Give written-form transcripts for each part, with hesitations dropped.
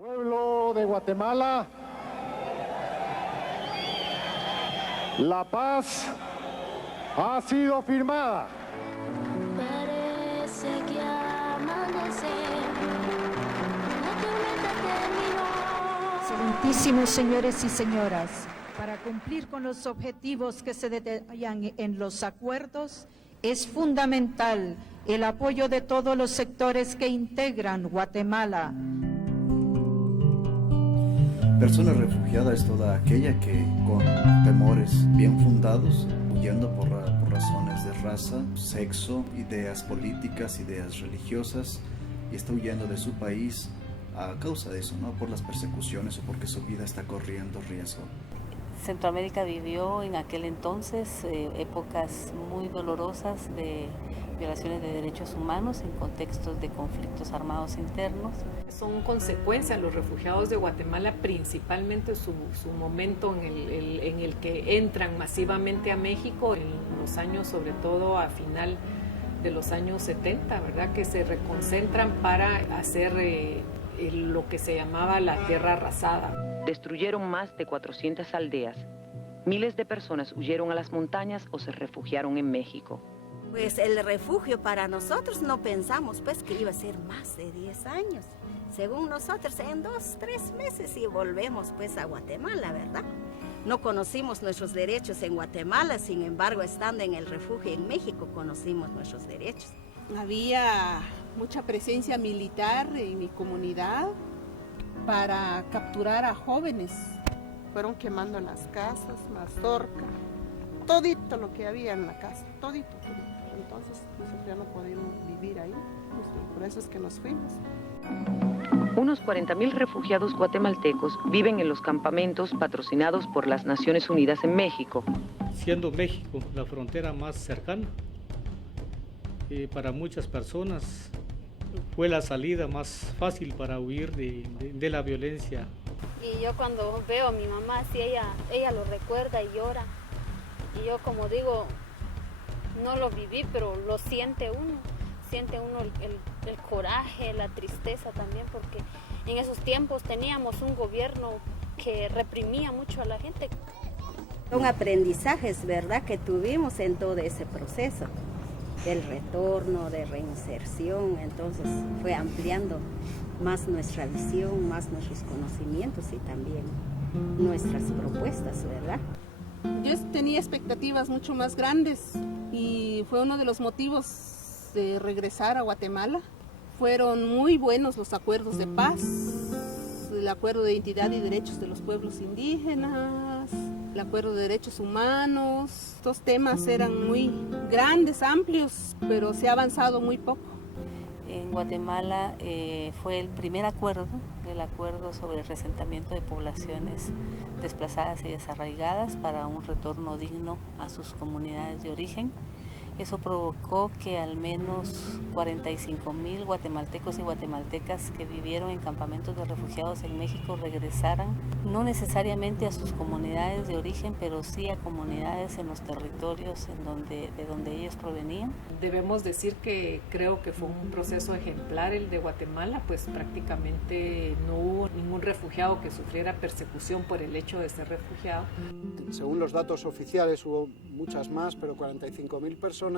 Pueblo de Guatemala, la paz ha sido firmada. Parece que amanece, la tormenta terminó. Excelentísimos señores y señoras, para cumplir con los objetivos que se detallan en los acuerdos, es fundamental el apoyo de todos los sectores que integran Guatemala. Persona refugiada es toda aquella que, con temores bien fundados, huyendo por razones de raza, sexo, ideas políticas, ideas religiosas, y está huyendo de su país a causa de eso, ¿no? Por las persecuciones o porque su vida está corriendo riesgo. Centroamérica vivió en aquel entonces épocas muy dolorosas de violaciones de derechos humanos en contextos de conflictos armados internos. Son consecuencias los refugiados de Guatemala, principalmente su momento en el que entran masivamente a México, en los años, sobre todo a final de los años 70, ¿verdad? Que se reconcentran para hacer lo que se llamaba la tierra arrasada. Destruyeron más de 400 aldeas. Miles de personas huyeron a las montañas o se refugiaron en México. Pues el refugio para nosotros no pensamos pues que iba a ser más de 10 años. Según nosotros, en 2-3 meses y volvemos pues a Guatemala, ¿verdad? No conocimos nuestros derechos en Guatemala, sin embargo, estando en el refugio en México, conocimos nuestros derechos. Había mucha presencia militar en mi comunidad para capturar a jóvenes. Fueron quemando las casas, mazorca, todito lo que había en la casa, todito. Entonces nosotros ya no podíamos vivir ahí, por eso es que nos fuimos. Unos 40,000 refugiados guatemaltecos viven en los campamentos patrocinados por las Naciones Unidas en México. Siendo México la frontera más cercana, para muchas personas fue la salida más fácil para huir de la violencia. Y yo cuando veo a mi mamá, sí, ella lo recuerda y llora. Y yo, como digo, no lo viví, pero lo siente uno. Siente uno el coraje, la tristeza también, porque en esos tiempos teníamos un gobierno que reprimía mucho a la gente. Son aprendizajes, ¿verdad?, que tuvimos en todo ese proceso del retorno, de reinserción. Entonces fue ampliando más nuestra visión, más nuestros conocimientos y también nuestras propuestas, ¿verdad? Yo tenía expectativas mucho más grandes y fue uno de los motivos de regresar a Guatemala. Fueron muy buenos los acuerdos de paz, el acuerdo de identidad y derechos de los pueblos indígenas, el acuerdo de derechos humanos. Estos temas eran muy grandes, amplios, pero se ha avanzado muy poco. En Guatemala fue el primer acuerdo, el acuerdo sobre el resentamiento de poblaciones desplazadas y desarraigadas para un retorno digno a sus comunidades de origen. Eso provocó que al menos 45,000 guatemaltecos y guatemaltecas que vivieron en campamentos de refugiados en México regresaran, no necesariamente a sus comunidades de origen, pero sí a comunidades en los territorios de donde ellos provenían. Debemos decir que creo que fue un proceso ejemplar el de Guatemala, pues prácticamente no hubo ningún refugiado que sufriera persecución por el hecho de ser refugiado. Según los datos oficiales hubo muchas más, pero 45,000 personas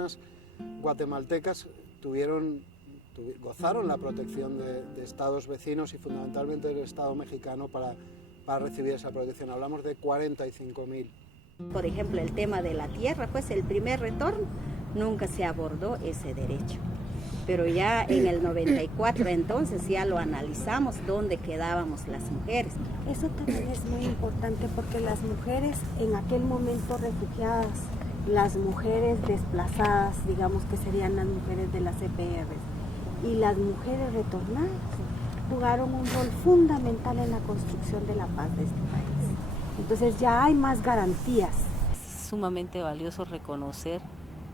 guatemaltecas gozaron la protección de estados vecinos y fundamentalmente del Estado mexicano para recibir esa protección. Hablamos de 45,000. Por ejemplo, el tema de la tierra, pues el primer retorno nunca se abordó ese derecho. Pero ya en el 94 entonces ya lo analizamos dónde quedábamos las mujeres. Eso también es muy importante porque las mujeres en aquel momento refugiadas, las mujeres desplazadas, digamos que serían las mujeres de las EPRs, y las mujeres retornadas jugaron un rol fundamental en la construcción de la paz de este país. Entonces ya hay más garantías. Es sumamente valioso reconocer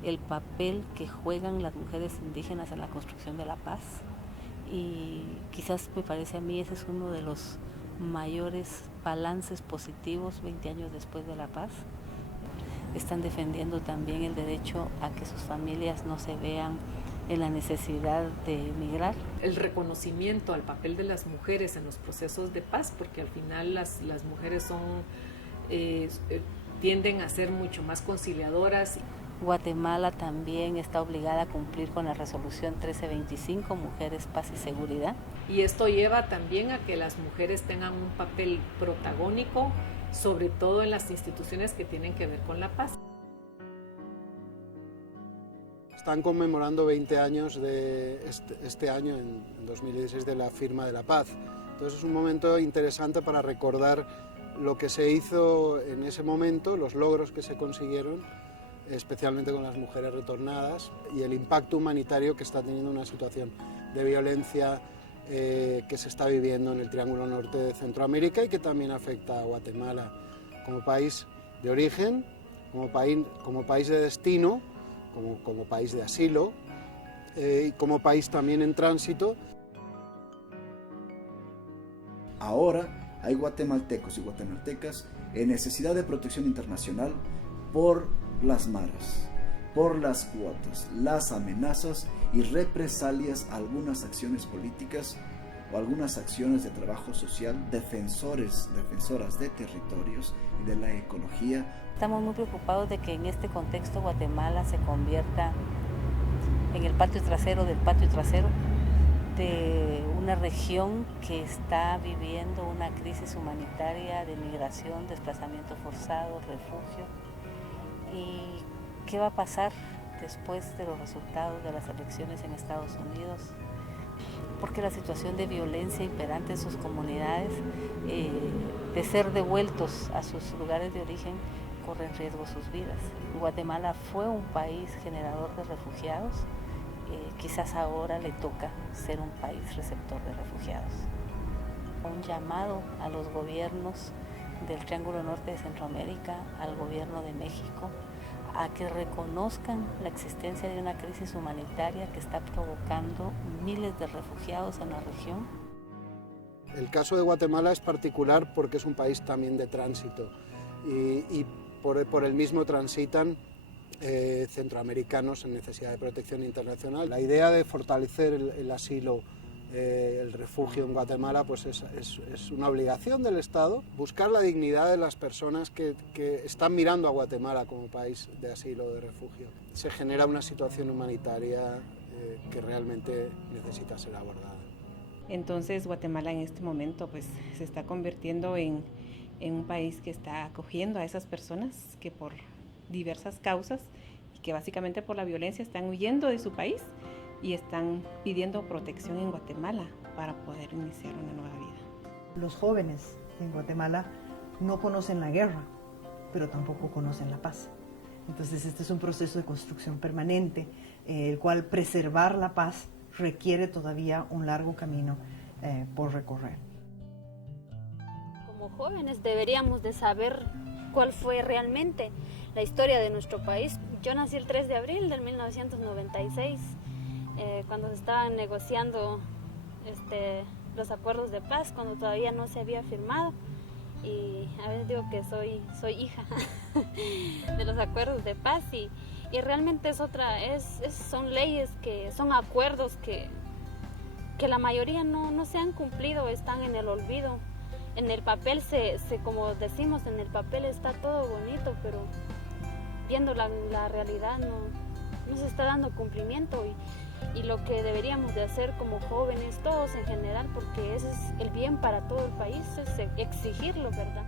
el papel que juegan las mujeres indígenas en la construcción de la paz y quizás me parece a mí ese es uno de los mayores balances positivos 20 años después de la paz. Están defendiendo también el derecho a que sus familias no se vean en la necesidad de emigrar. El reconocimiento al papel de las mujeres en los procesos de paz, porque al final las mujeres tienden a ser mucho más conciliadoras. Guatemala también está obligada a cumplir con la resolución 1325, Mujeres, Paz y Seguridad. Y esto lleva también a que las mujeres tengan un papel protagónico, sobre todo en las instituciones que tienen que ver con la paz. Están conmemorando 20 años de este año, en 2016, de la firma de la paz. Entonces es un momento interesante para recordar lo que se hizo en ese momento, los logros que se consiguieron, especialmente con las mujeres retornadas, y el impacto humanitario que está teniendo una situación de violencia que se está viviendo en el Triángulo Norte de Centroamérica y que también afecta a Guatemala como país de origen, como país de destino, como país de asilo y como país también en tránsito. Ahora hay guatemaltecos y guatemaltecas en necesidad de protección internacional por las maras, por las cuotas, las amenazas y represalias a algunas acciones políticas o algunas acciones de trabajo social, defensoras de territorios y de la ecología. Estamos muy preocupados de que en este contexto Guatemala se convierta en el patio trasero del patio trasero de una región que está viviendo una crisis humanitaria de migración, desplazamiento forzado, refugio. ¿Y qué va a pasar después de los resultados de las elecciones en Estados Unidos? Porque la situación de violencia imperante en sus comunidades, de ser devueltos a sus lugares de origen, corre en riesgo sus vidas. Guatemala fue un país generador de refugiados, quizás ahora le toca ser un país receptor de refugiados. Un llamado a los gobiernos del Triángulo Norte de Centroamérica, al gobierno de México, a que reconozcan la existencia de una crisis humanitaria que está provocando miles de refugiados en la región. El caso de Guatemala es particular porque es un país también de tránsito y por el mismo transitan centroamericanos en necesidad de protección internacional. La idea de fortalecer el asilo, el refugio en Guatemala, pues es una obligación del Estado, buscar la dignidad de las personas que están mirando a Guatemala como país de asilo o de refugio. Se genera una situación humanitaria que realmente necesita ser abordada. Entonces Guatemala en este momento pues se está convirtiendo en un país que está acogiendo a esas personas que por diversas causas y que básicamente por la violencia están huyendo de su país y están pidiendo protección en Guatemala para poder iniciar una nueva vida. Los jóvenes en Guatemala no conocen la guerra, pero tampoco conocen la paz. Entonces este es un proceso de construcción permanente, el cual preservar la paz requiere todavía un largo camino por recorrer. Como jóvenes deberíamos de saber cuál fue realmente la historia de nuestro país. Yo nací el 3 de abril del 1996, cuando se estaban negociando los acuerdos de paz, cuando todavía no se había firmado. Y a veces digo que soy hija de los acuerdos de paz y realmente son leyes, son acuerdos que la mayoría no se han cumplido, están en el olvido. En el papel, como decimos, en el papel está todo bonito, pero viendo la realidad no se está dando cumplimiento y lo que deberíamos de hacer como jóvenes, todos en general, porque ese es el bien para todo el país, es exigirlo, ¿verdad?